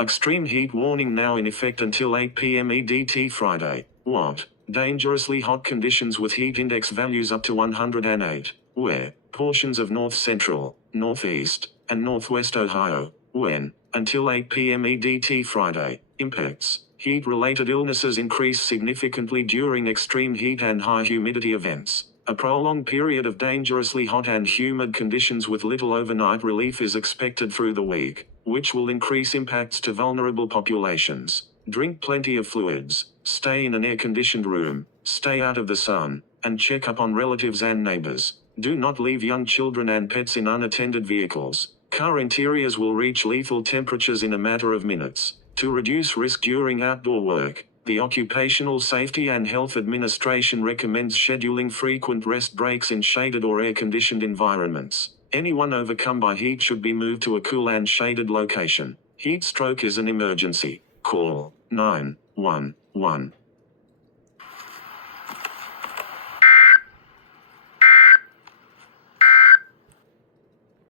Extreme heat warning now in effect until 8 p.m. EDT Friday. What? Dangerously hot conditions with heat index values up to 108. Where? Portions of north central, northeast, and northwest Ohio. When? Until 8 p.m. EDT Friday. Impacts. Heat-related illnesses increase significantly during extreme heat and high humidity events. A prolonged period of dangerously hot and humid conditions with little overnight relief is expected through the week, which will increase impacts to vulnerable populations. Drink plenty of fluids, stay in an air-conditioned room, stay out of the sun, and check up on relatives and neighbors. Do not leave young children and pets in unattended vehicles. Car interiors will reach lethal temperatures in a matter of minutes. To reduce risk during outdoor work, the Occupational Safety and Health Administration recommends scheduling frequent rest breaks in shaded or air-conditioned environments. Anyone overcome by heat should be moved to a cool and shaded location. Heat stroke is an emergency. Call 911.